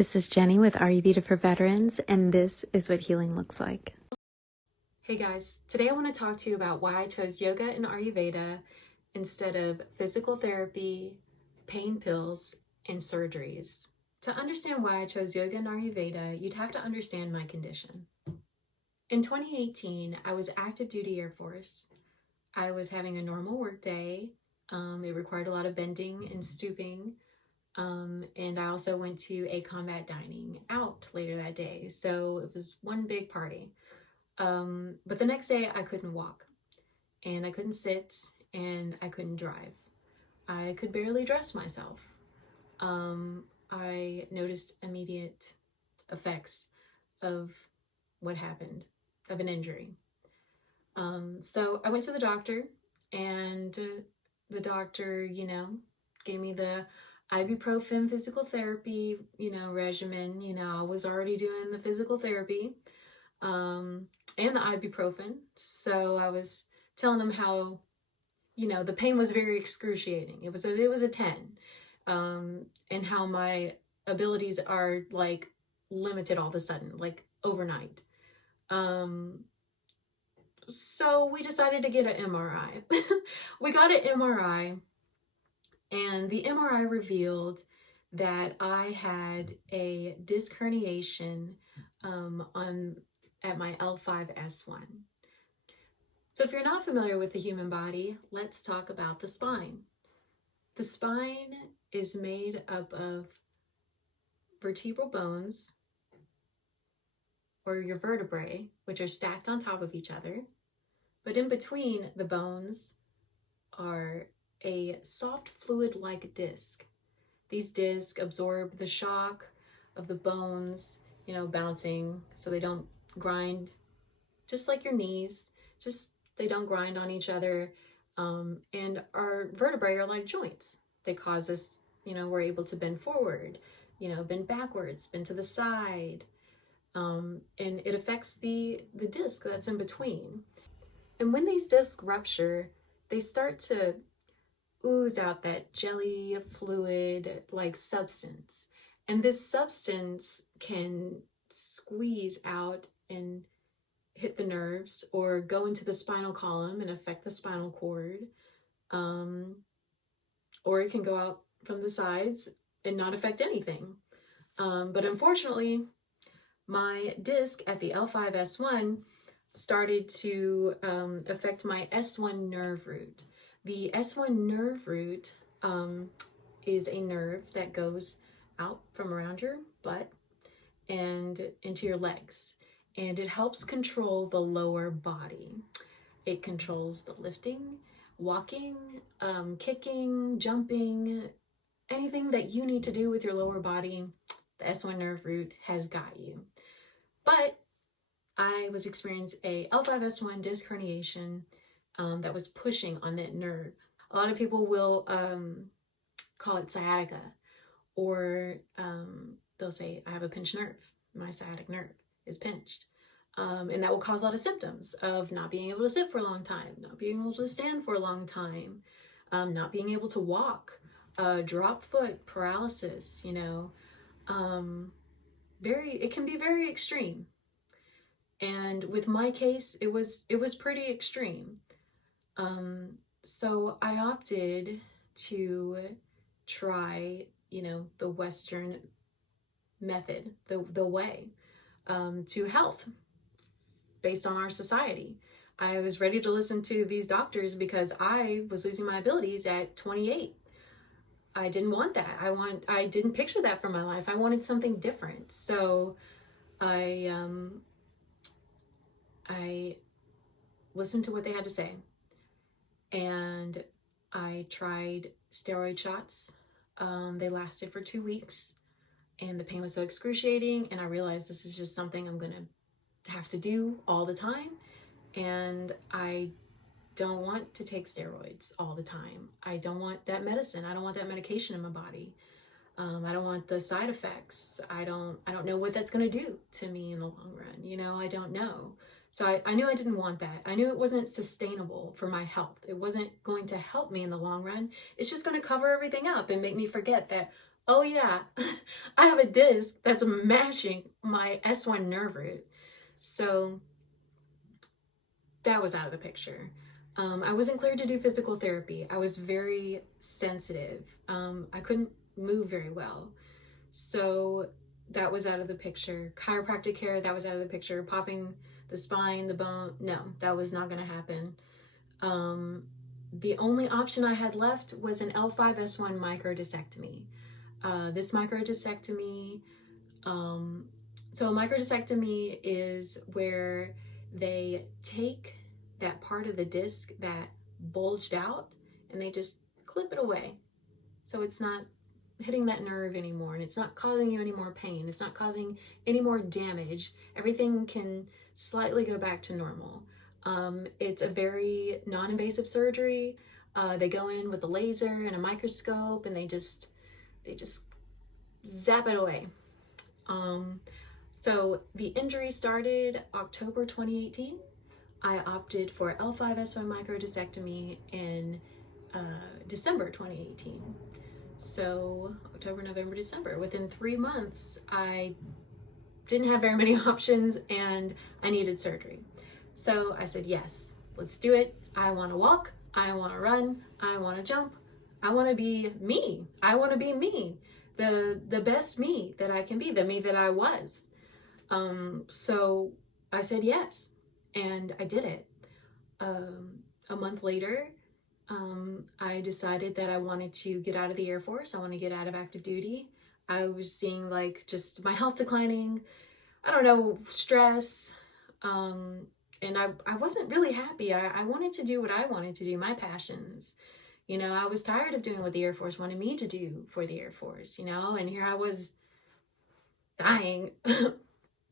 This is Jenny with Ayurveda for Veterans, and this is what healing looks like. Hey guys, today I want to talk to you about why I chose yoga and Ayurveda instead of physical therapy, pain pills, and surgeries. To understand why I chose yoga and Ayurveda, you'd have to understand my condition. In 2018, I was active duty Air Force. I was having a normal work day. It required a lot of bending and stooping. And I also went to a combat dining out later that day. So it was one big party. But the next day I couldn't walk and I couldn't sit and I couldn't drive. I could barely dress myself. I noticed immediate effects of what happened, of an injury. So I went to the doctor and the doctor, gave me the ibuprofen physical therapy, regimen. I was already doing the physical therapy. And the ibuprofen. So I was telling them how, the pain was very excruciating. It was a 10. And how my abilities are like limited all of a sudden, like overnight. So we decided to get an MRI. We got an MRI, and the MRI revealed that I had a disc herniation at my L5-S1. So if you're not familiar with the human body, let's talk about the spine. The spine is made up of vertebral bones, or your vertebrae, which are stacked on top of each other. But in between the bones are a soft fluid-like disc. These discs absorb the shock of the bones, bouncing so they don't grind, just like your knees, just they don't grind on each other. And our vertebrae are like joints. They cause us, we're able to bend forward, bend backwards, bend to the side. And it affects the disc that's in between. And when these discs rupture, they start to ooze out that jelly fluid like substance. And this substance can squeeze out and hit the nerves or go into the spinal column and affect the spinal cord. Or it can go out from the sides and not affect anything. But unfortunately, my disc at the L5-S1 started to affect my S1 nerve root. The S1 nerve root is a nerve that goes out from around your butt and into your legs, and it helps control the lower body. It controls the lifting, walking, kicking, jumping, anything that you need to do with your lower body. The S1 nerve root has got you. But I was experiencing a L5-S1 disc herniation that was pushing on that nerve. A lot of people will call it sciatica, or they'll say, I have a pinched nerve. My sciatic nerve is pinched. And that will cause a lot of symptoms of not being able to sit for a long time, not being able to stand for a long time, not being able to walk, drop foot, paralysis, it can be very extreme. And with my case, it was pretty extreme. So I opted to try, the Western method, the way to health based on our society. I was ready to listen to these doctors because I was losing my abilities at 28. I didn't want that. I didn't picture that for my life. I wanted something different. So I listened to what they had to say, and I tried steroid shots. They lasted for 2 weeks, and the pain was so excruciating, and I realized this is just something I'm gonna have to do all the time, and I don't want to take steroids all the time. I don't want that medicine. I don't want that medication in my body. I don't want the side effects. I don't know what that's gonna do to me in the long run. I don't know. So I knew I didn't want that. I knew it wasn't sustainable for my health. It wasn't going to help me in the long run. It's just going to cover everything up and make me forget that, Oh yeah, I have a disc that's mashing my S1 nerve root. So that was out of the picture. I wasn't cleared to do physical therapy. I was very sensitive. I couldn't move very well. So that was out of the picture. Chiropractic care, that was out of the picture. Popping the spine, the bone, no, that was not going to happen. The only option I had left was an L5S1 microdiscectomy. This microdiscectomy, so a microdiscectomy is where they take that part of the disc that bulged out and they just clip it away. So it's not hitting that nerve anymore, and it's not causing you any more pain. It's not causing any more damage. Everything can slightly go back to normal. It's a very non-invasive surgery. They go in with a laser and a microscope, and they just zap it away. So the injury started October 2018. I opted for L5S1 microdiscectomy in December 2018. So October, November, December. Within 3 months, I didn't have very many options and I needed surgery. So I said, yes, let's do it. I want to walk. I want to run. I want to jump. I want to be me. I want to be me. The best me that I can be, the me that I was. So I said yes, and I did it. A month later, I decided that I wanted to get out of the Air Force. I want to get out of active duty. I was seeing like just my health declining, I don't know, stress, and I wasn't really happy. I wanted to do what I wanted to do, my passions. You know, I was tired of doing what the Air Force wanted me to do for the Air Force, you know, and here I was dying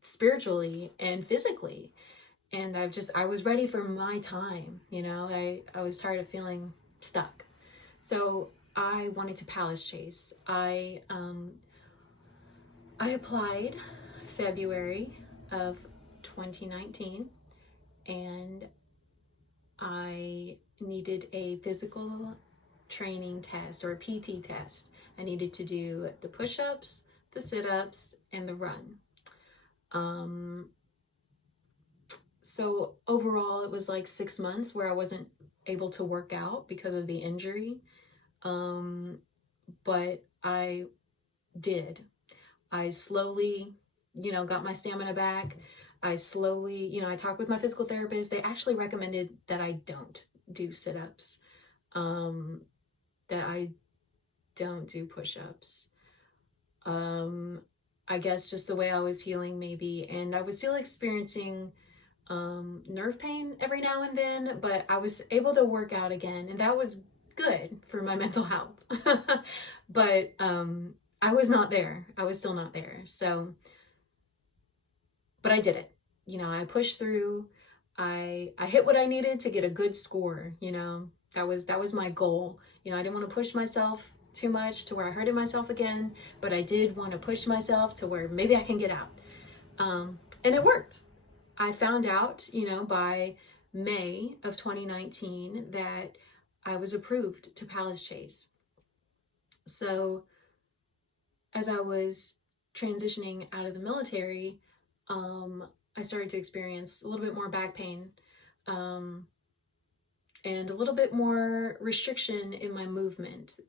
spiritually and physically. And I was ready for my time, you know. I was tired of feeling stuck. So I wanted to palace chase. I applied February of 2019, and I needed a physical training test, or a PT test. I needed to do the push-ups, the sit-ups, and the run. So overall, it was like 6 months where I wasn't able to work out because of the injury. But I did. I slowly, you know, got my stamina back. I slowly, you know, I talked with my physical therapist. They actually recommended that I don't do sit-ups, that I don't do push-ups. I guess just the way I was healing maybe. And I was still experiencing nerve pain every now and then, but I was able to work out again, and that was good for my mental health. But I was not there. I was still not there. So, but I did it. You know, I pushed through. I hit what I needed to get a good score. You know, that was my goal. You know, I didn't want to push myself too much to where I hurted myself again, but I did want to push myself to where maybe I can get out. And it worked. I found out, you know, by May of 2019 that I was approved to palace chase. So as I was transitioning out of the military, I started to experience a little bit more back pain, and a little bit more restriction in my movement,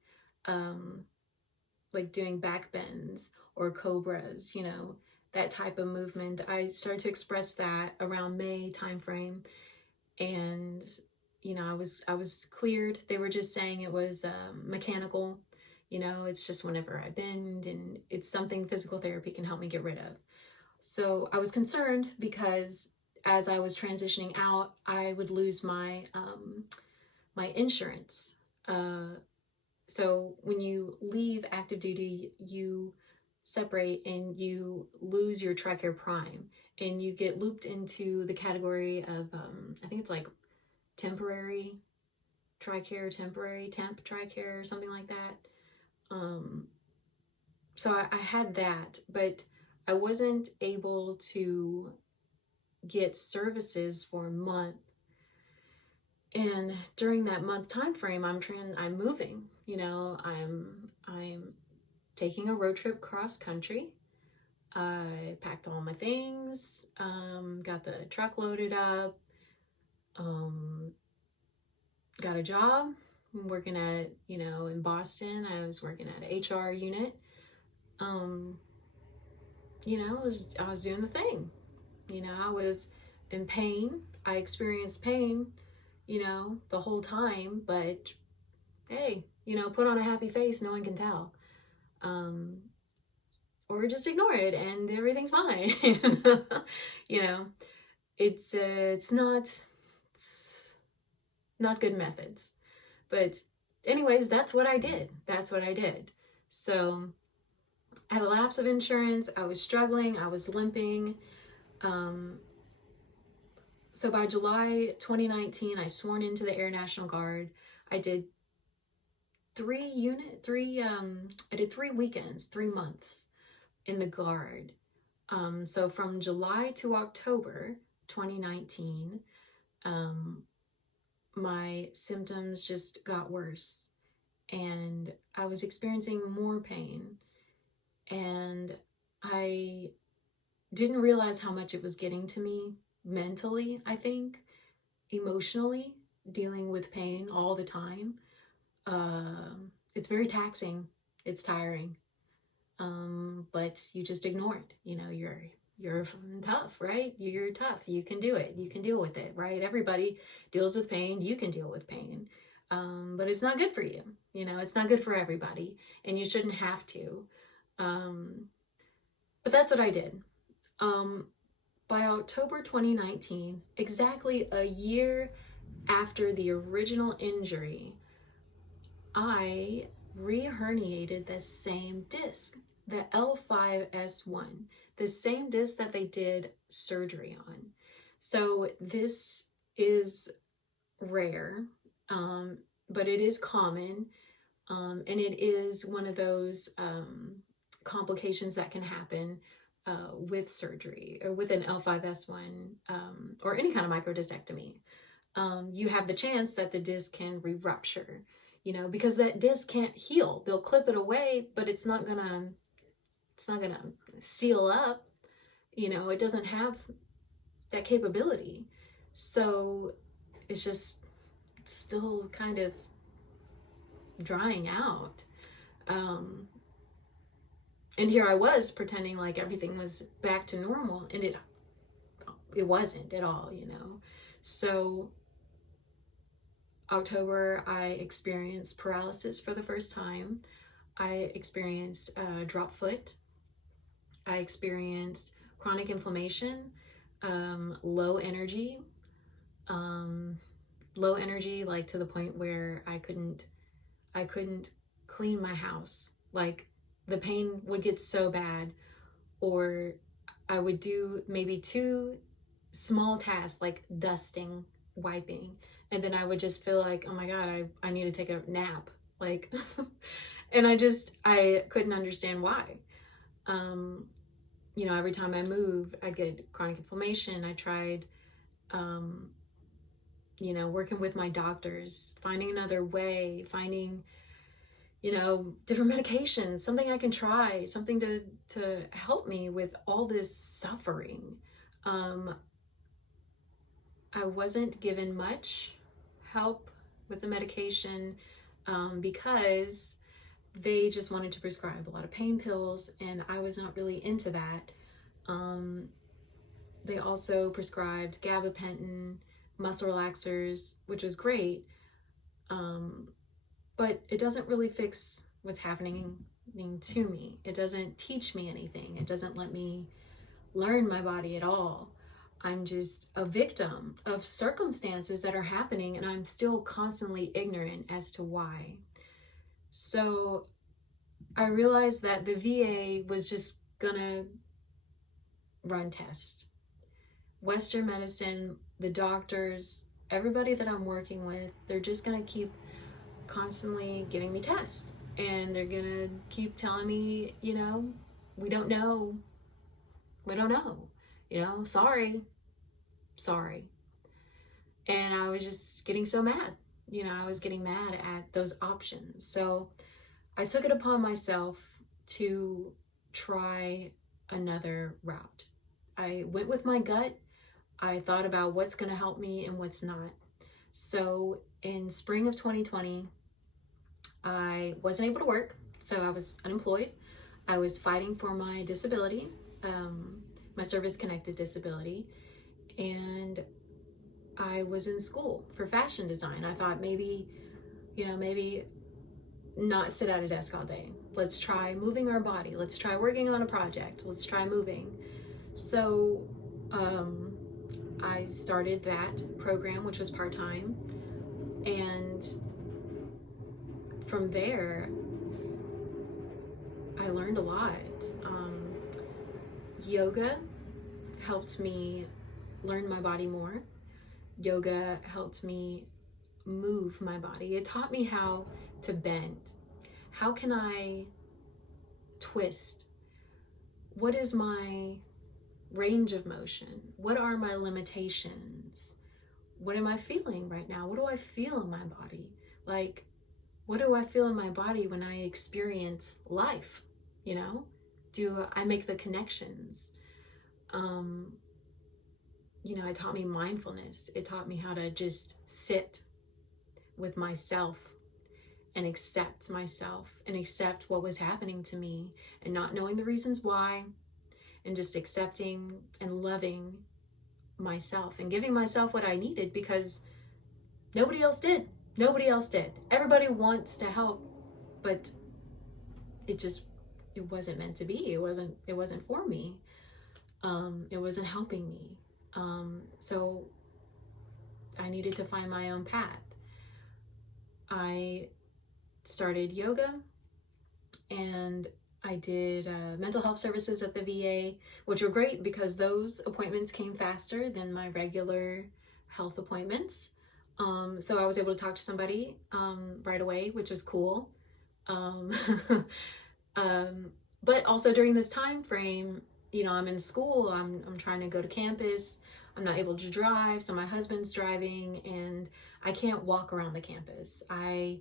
like doing back bends or cobras, you know, that type of movement. I started to express that around May timeframe, and you know, I was cleared. They were just saying it was mechanical. You know, it's just whenever I bend, and it's something physical therapy can help me get rid of. So I was concerned because as I was transitioning out, I would lose my my insurance. So when you leave active duty, you separate and you lose your TRICARE Prime, and you get looped into the category of I think it's like temporary TRICARE, temporary temp TRICARE, or something like that. So I had that, but I wasn't able to get services for a month. And during that month time frame, I'm moving, you know, I'm taking a road trip cross country. I packed all my things, got the truck loaded up, got a job. I'm working at, in Boston, I was working at an HR unit. I was doing the thing. I was in pain. I experienced pain, the whole time, but hey, put on a happy face, no one can tell. Or just ignore it and everything's fine. It's not good methods. But anyways, that's what I did. So I had a lapse of insurance. I was struggling. I was limping. So by July 2019, I sworn into the Air National Guard. I did 3 weekends, 3 months in the Guard. So from July to October 2019, my symptoms just got worse and I was experiencing more pain, and I didn't realize how much it was getting to me mentally, I think, emotionally, dealing with pain all the time. It's very taxing. It's tiring. But you just ignore it. You're tough, right? You're tough. You can do it. You can deal with it, right? Everybody deals with pain. You can deal with pain. But it's not good for you. It's not good for everybody, and you shouldn't have to. But that's what I did. By October 2019, exactly a year after the original injury, I re-herniated the same disc, the L5S1, the same disc that they did surgery on. So this is rare, but it is common, and it is one of those complications that can happen with surgery or with an L5S1 or any kind of microdiscectomy. You have the chance that the disc can re-rupture, because that disc can't heal. They'll clip it away, but it's not gonna seal up. It doesn't have that capability. So it's just still kind of drying out. And here I was pretending like everything was back to normal, and it wasn't at all, So October, I experienced paralysis for the first time. I experienced drop foot. I experienced chronic inflammation, low energy, like to the point where I couldn't clean my house. Like, the pain would get so bad, or I would do maybe 2 small tasks like dusting, wiping, and then I would just feel like, oh my God, I need to take a nap. Like, and I couldn't understand why. Every time I moved, I'd get chronic inflammation. I tried, working with my doctors, finding another way, finding, different medications, something I can try, something to help me with all this suffering. I wasn't given much help with the medication because they just wanted to prescribe a lot of pain pills, and I was not really into that. They also prescribed gabapentin, muscle relaxers, which was great, but it doesn't really fix what's happening to me. It doesn't teach me anything. It doesn't let me learn my body at all. I'm just a victim of circumstances that are happening, and I'm still constantly ignorant as to why. So I realized that the VA was just gonna run tests. Western medicine, the doctors, everybody that I'm working with, they're just gonna keep constantly giving me tests, and they're gonna keep telling me, we don't know, sorry. And I was just getting so mad. I was getting mad at those options. So I took it upon myself to try another route. I went with my gut. I thought about what's going to help me and what's not. So in spring of 2020, I wasn't able to work, so I was unemployed. I was fighting for my disability, my service-connected disability, and I was in school for fashion design. I thought maybe not sit at a desk all day. Let's try moving our body. Let's try working on a project. Let's try moving. So I started that program, which was part-time, and from there I learned a lot. Yoga helped me learn my body more. Yoga helped me move my body. It taught me how to bend. How can I twist? What is my range of motion? What are my limitations? What am I feeling right now? What do I feel in my body? Like, what do I feel in my body when I experience life? Do I make the connections? It taught me mindfulness. It taught me how to just sit with myself and accept myself and accept what was happening to me and not knowing the reasons why, and just accepting and loving myself and giving myself what I needed, because nobody else did. Nobody else did. Everybody wants to help, but it wasn't meant to be. It wasn't for me. It wasn't helping me. So I needed to find my own path. I started yoga, and I did mental health services at the VA, which were great because those appointments came faster than my regular health appointments. So I was able to talk to somebody right away, which was cool. But also during this time frame, I'm in school, I'm trying to go to campus. I'm not able to drive, so my husband's driving, and I can't walk around the campus. I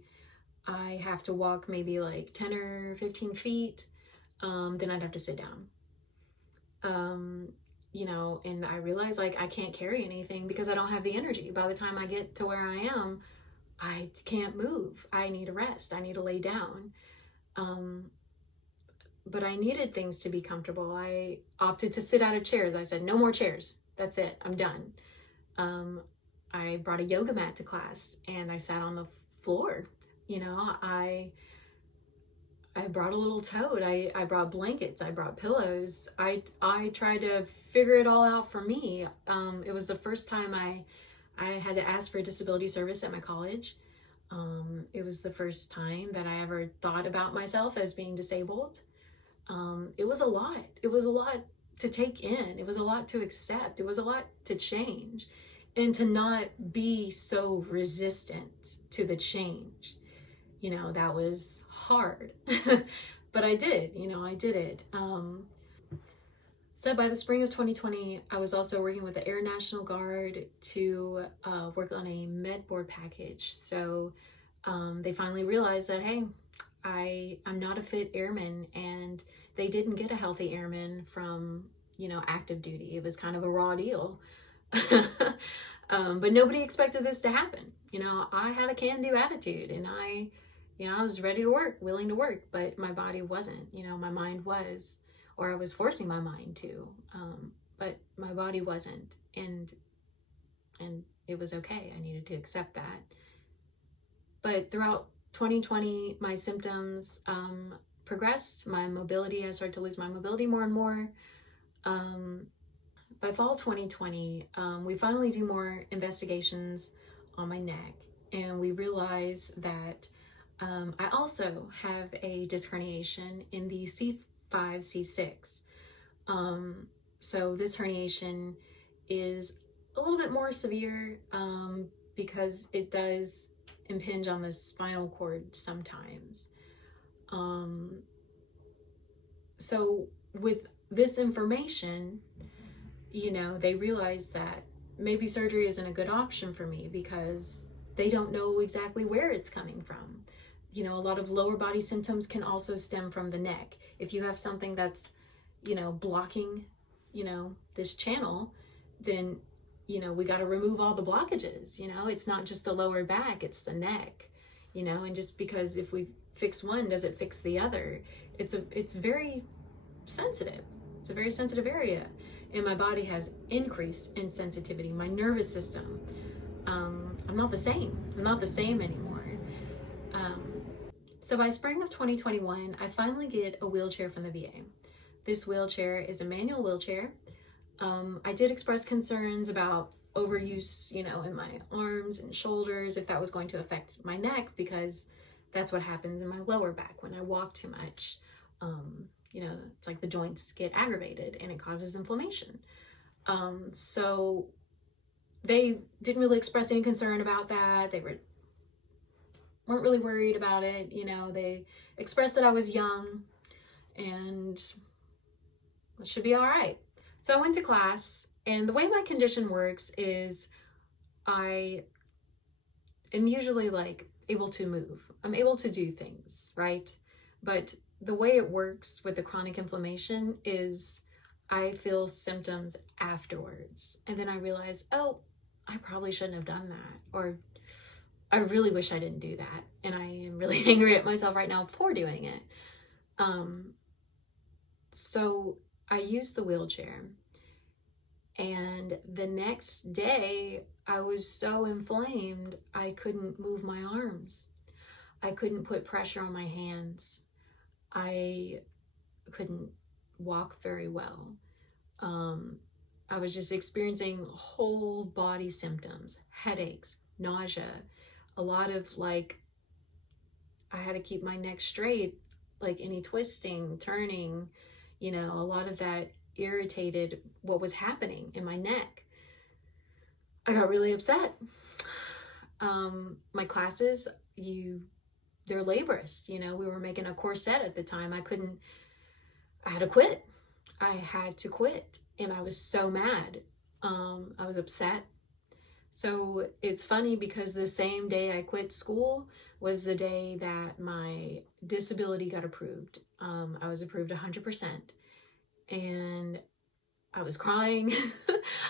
have to walk maybe like 10 or 15 feet, then I'd have to sit down. And I realized like I can't carry anything because I don't have the energy. By the time I get to where I am, I can't move. I need a rest. I need to lay down. But I needed things to be comfortable. I opted to sit out of chairs. I said, no more chairs. That's it. I'm done. I brought a yoga mat to class and I sat on the floor. I brought a little tote. I brought blankets. I brought pillows. I tried to figure it all out for me. It was the first time I had to ask for disability service at my college. It was the first time that I ever thought about myself as being disabled. It was a lot. It was a lot to take in. It was a lot to accept. It was a lot to change, and to not be so resistant to the change. That was hard, but I did, I did it. So by the spring of 2020, I was also working with the Air National Guard to work on a med board package. So they finally realized that, hey, I'm not a fit airman, and they didn't get a healthy airman from, active duty. It was kind of a raw deal. But nobody expected this to happen. I had a can-do attitude, and I was ready to work, willing to work, but my body wasn't. My mind was, or I was forcing my mind to, but my body wasn't, and it was okay. I needed to accept that. But throughout 2020, my symptoms progressed. My mobility, I started to lose my mobility more and more. By fall 2020, we finally do more investigations on my neck, and we realize that I also have a disc herniation in the C5, C6. So this herniation is a little bit more severe because it does impinge on the spinal cord sometimes. So with this information, they realize that maybe surgery isn't a good option for me because they don't know exactly where it's coming from. You know, a lot of lower body symptoms can also stem from the neck. If you have something that's, you know, blocking, you know, this channel, then, you know, we got to remove all the blockages. You know, it's not just the lower back, it's the neck, you know, and just because if we fix one, does it fix the other? It's very sensitive. It's a very sensitive area. And my body has increased in sensitivity. My nervous system, I'm not the same. I'm not the same anymore. So by spring of 2021, I finally get a wheelchair from the VA. This wheelchair is a manual wheelchair. I did express concerns about overuse, you know, in my arms and shoulders, if that was going to affect my neck, because that's what happens in my lower back when I walk too much. You know, it's like the joints get aggravated and it causes inflammation. So they didn't really express any concern about that. They weren't really worried about it. You know, they expressed that I was young and it should be all right. So I went to class, and the way my condition works is I am usually like able to move. I'm able to do things, right? But the way it works with the chronic inflammation is I feel symptoms afterwards. And then I realize, oh, I probably shouldn't have done that. Or I really wish I didn't do that. And I am really angry at myself right now for doing it. So I used the wheelchair. And the next day, I was so inflamed, I couldn't move my arms. I couldn't put pressure on my hands. I couldn't walk very well. I was just experiencing whole body symptoms, headaches, nausea, a lot of like, I had to keep my neck straight, like any twisting, turning, you know, a lot of that irritated what was happening in my neck. I got really upset. My classes, they're laborious, you know, we were making a corset at the time. I had to quit. I had to quit. And I was so mad. I was upset. So it's funny because the same day I quit school was the day that my disability got approved. I was approved 100%. And I was crying.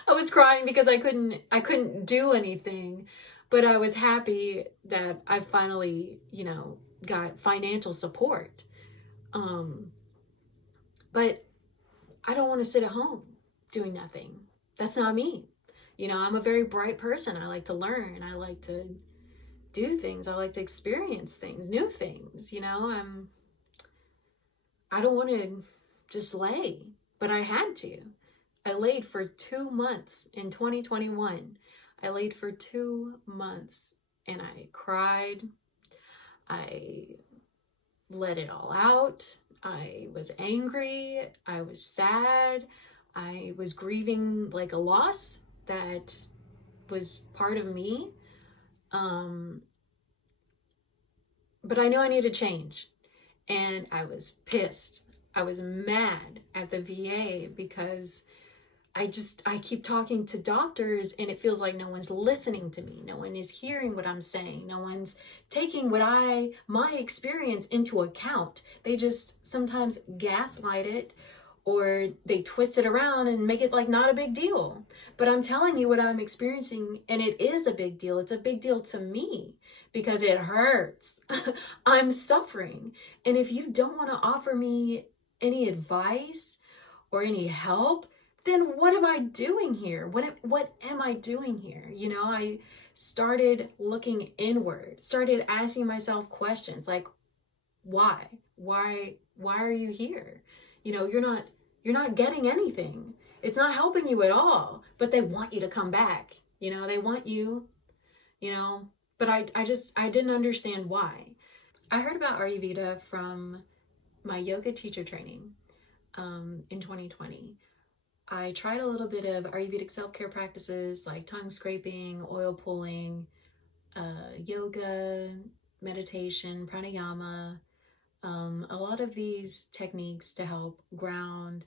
I was crying because I couldn't do anything, but I was happy that I finally, you know, got financial support. But I don't want to sit at home doing nothing. That's not me. You know, I'm a very bright person. I like to learn. I like to do things. I like to experience things, new things. You know, I don't want to just lay, but I had to. I laid for 2 months in 2021. I laid for 2 months and I cried. I let it all out. I was angry. I was sad. I was grieving like a loss that was part of me. But I knew I needed change. And I was pissed. I was mad at the VA because I keep talking to doctors and it feels like no one's listening to me. No one is hearing what I'm saying. No one's taking my experience into account. They just sometimes gaslight it or they twist it around and make it like not a big deal. But I'm telling you what I'm experiencing and it is a big deal. It's a big deal to me because it hurts. I'm suffering. And if you don't want to offer me any advice or any help, then what am I doing here? What am I doing here? You know, I started looking inward, started asking myself questions like, why? Why are you here? You know, you're not getting anything. It's not helping you at all, but they want you to come back. You know, they want you, you know, but I didn't understand why. I heard about Ayurveda from my yoga teacher training in 2020. I tried a little bit of Ayurvedic self-care practices like tongue scraping, oil pulling, yoga, meditation, pranayama, a lot of these techniques to help ground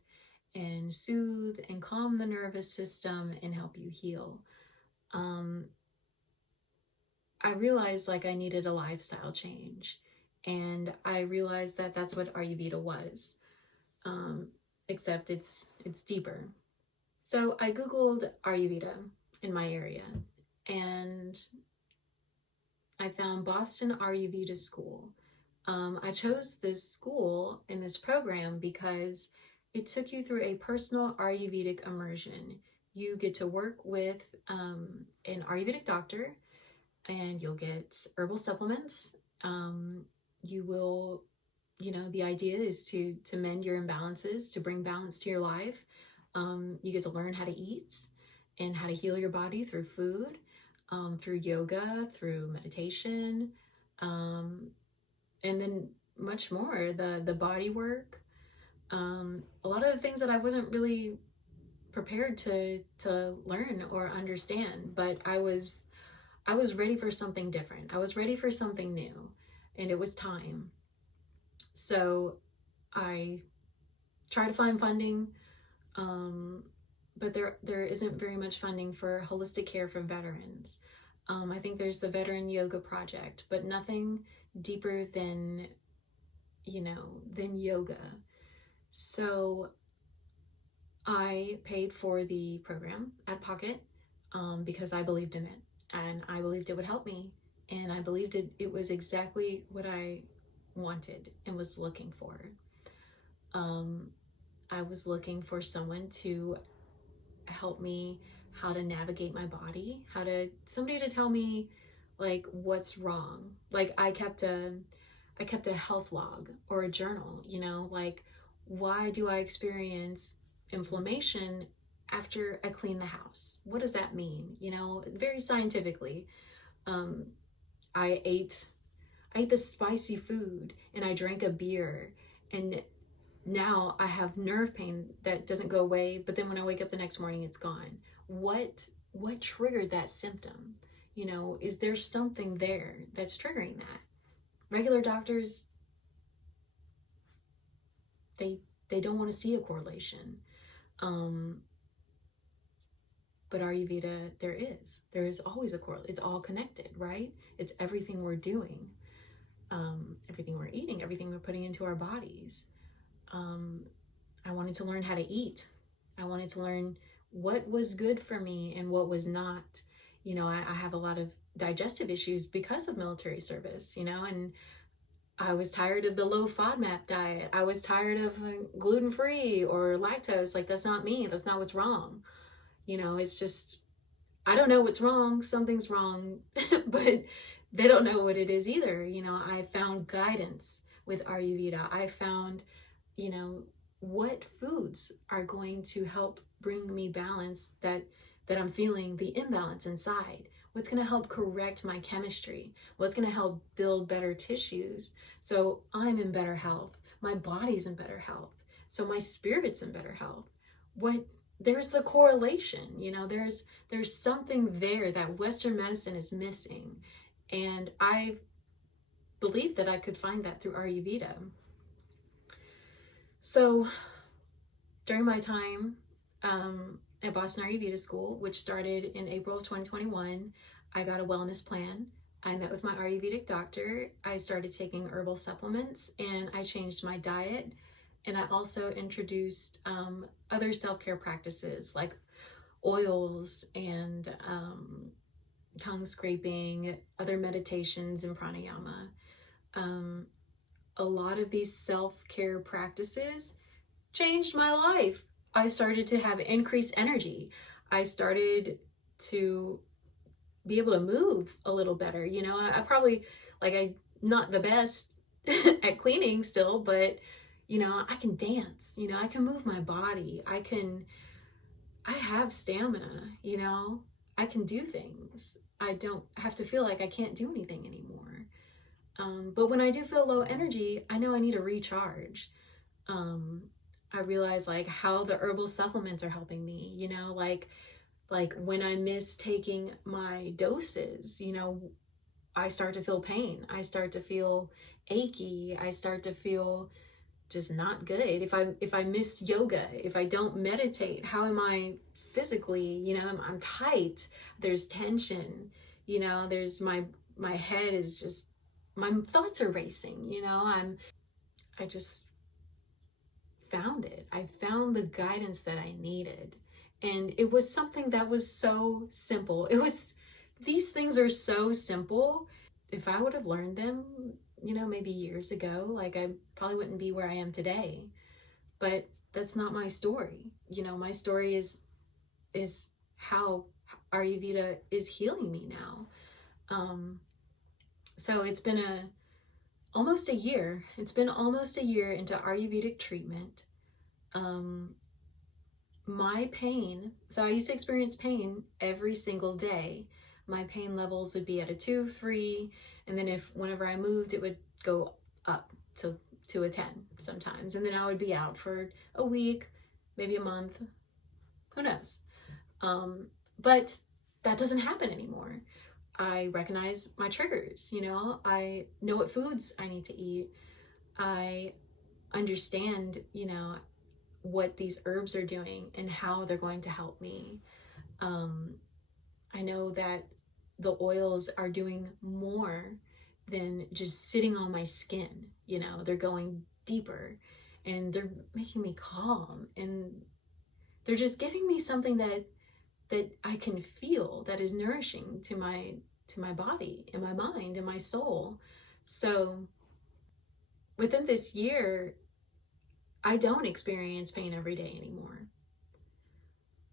and soothe and calm the nervous system and help you heal. I realized like I needed a lifestyle change. And I realized that that's what Ayurveda was, except it's deeper. So I Googled Ayurveda in my area, and I found Boston Ayurveda School. I chose this school in this program because it took you through a personal Ayurvedic immersion. You get to work with an Ayurvedic doctor, and you'll get herbal supplements. You will, the idea is to mend your imbalances, to bring balance to your life. You get to learn how to eat and how to heal your body through food, through yoga, through meditation, and then much more. The body work, a lot of the things that I wasn't really prepared to learn or understand, but I was ready for something different. I was ready for something new, and it was time. So I try to find funding, but there isn't very much funding for holistic care for veterans. I think there's the Veteran Yoga Project, but nothing deeper than yoga. So I paid for the program out of pocket, because I believed in it, and I believed it would help me, and I believed it was exactly what I wanted and was looking for. I was looking for someone to help me how to navigate my body, somebody to tell me like what's wrong. Like I kept a health log or a journal, like, why do I experience inflammation after I clean the house? What does that mean? Very scientifically. I ate the spicy food, and I drank a beer, and now I have nerve pain that doesn't go away, but then when I wake up the next morning, it's gone. What triggered that symptom? Is there something there that's triggering that? Regular doctors, they don't want to see a correlation. But Ayurveda, there is always a correlation. It's all connected, right? It's everything we're doing, everything we're eating, everything we're putting into our bodies. I wanted to learn how to eat. I wanted to learn what was good for me and what was not. I have a lot of digestive issues because of military service, and I was tired of the low FODMAP diet. I was tired of gluten-free or lactose. Like, that's not me. That's not what's wrong. It's just, I don't know what's wrong. Something's wrong, but they don't know what it is either. I found guidance with Ayurveda. I found, what foods are going to help bring me balance that I'm feeling the imbalance inside. What's going to help correct my chemistry? What's going to help build better tissues so I'm in better health? My body's in better health. So my spirit's in better health. There's the correlation, there's something there that Western medicine is missing. And I believed that I could find that through Ayurveda. So during my time at Boston Ayurveda School, which started in April of 2021, I got a wellness plan. I met with my Ayurvedic doctor. I started taking herbal supplements, and I changed my diet. And I also introduced other self-care practices like oils and tongue scraping, other meditations and pranayama. A lot of these self-care practices changed my life. I started to have increased energy. I started to be able to move a little better. I probably, I'm not the best at cleaning still, but I can dance, I can move my body. I have stamina, I can do things. I don't have to feel like I can't do anything anymore. But when I do feel low energy, I know I need to recharge. I realize how the herbal supplements are helping me, like when I miss taking my doses, I start to feel pain. I start to feel achy. I start to feel just not good. If I miss yoga, if I don't meditate, how am I physically? I'm tight. There's tension. There's my head is just my thoughts are racing, I just found it. I found the guidance that I needed. And it was something that was so simple. These things are so simple. If I would have learned them, maybe years ago, like I probably wouldn't be where I am today. But that's not my story. My story is how Ayurveda is healing me now. So it's been almost a year. It's been almost a year into Ayurvedic treatment. My pain, so I used to experience pain every single day. My pain levels would be at a 2, 3, and then whenever I moved, it would go up to a 10 sometimes. And then I would be out for a week, maybe a month, who knows? But that doesn't happen anymore. I recognize my triggers, I know what foods I need to eat. I understand, what these herbs are doing and how they're going to help me. I know that the oils are doing more than just sitting on my skin. They're going deeper and they're making me calm, and they're just giving me something that I can feel, that is nourishing to my body and my mind and my soul. So within this year, I don't experience pain every day anymore.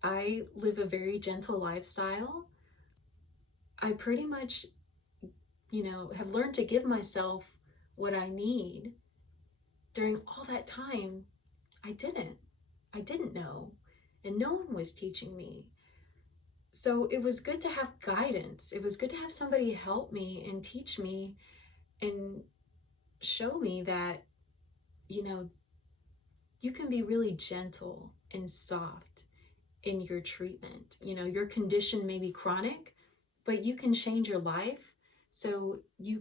I live a very gentle lifestyle. I pretty much, have learned to give myself what I need. During all that time, I didn't know, and no one was teaching me. So it was good to have guidance. It was good to have somebody help me and teach me and show me that, you can be really gentle and soft in your treatment. Your condition may be chronic, but you can change your life so your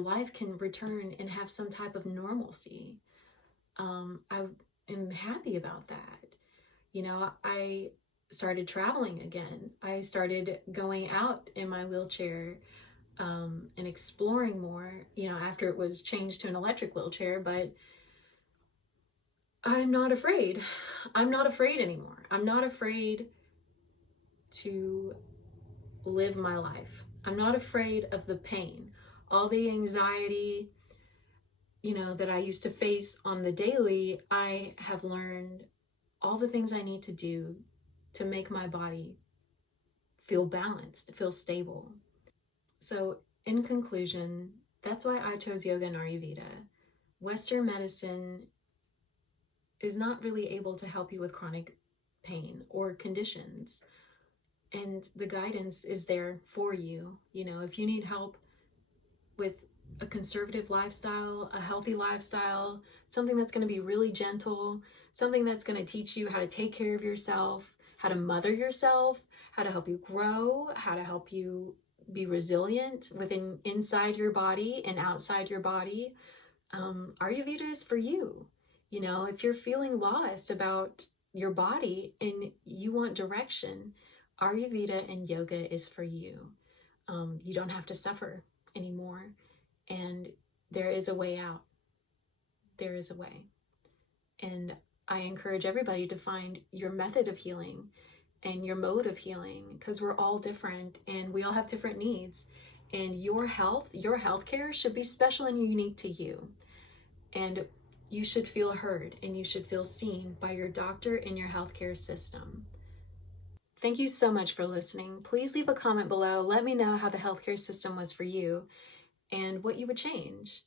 life can return and have some type of normalcy. I am happy about that. I started traveling again. I started going out in my wheelchair and exploring more, after it was changed to an electric wheelchair. But I'm not afraid. I'm not afraid anymore. I'm not afraid to live my life. I'm not afraid of the pain, all the anxiety, that I used to face on the daily. I have learned all the things I need to do to make my body feel balanced, feel stable. So in conclusion, that's why I chose yoga and Ayurveda. Western medicine is not really able to help you with chronic pain or conditions. And the guidance is there for you. If you need help with a conservative lifestyle, a healthy lifestyle, something that's going to be really gentle, something that's going to teach you how to take care of yourself, how to mother yourself, how to help you grow, how to help you be resilient inside your body and outside your body, Ayurveda is for you. If you're feeling lost about your body and you want direction, Ayurveda and yoga is for you. You don't have to suffer anymore. And there is a way out. There is a way. And I encourage everybody to find your method of healing and your mode of healing, because we're all different and we all have different needs. And your healthcare should be special and unique to you. And you should feel heard and you should feel seen by your doctor and your healthcare system. Thank you so much for listening. Please leave a comment below. Let me know how the healthcare system was for you and what you would change.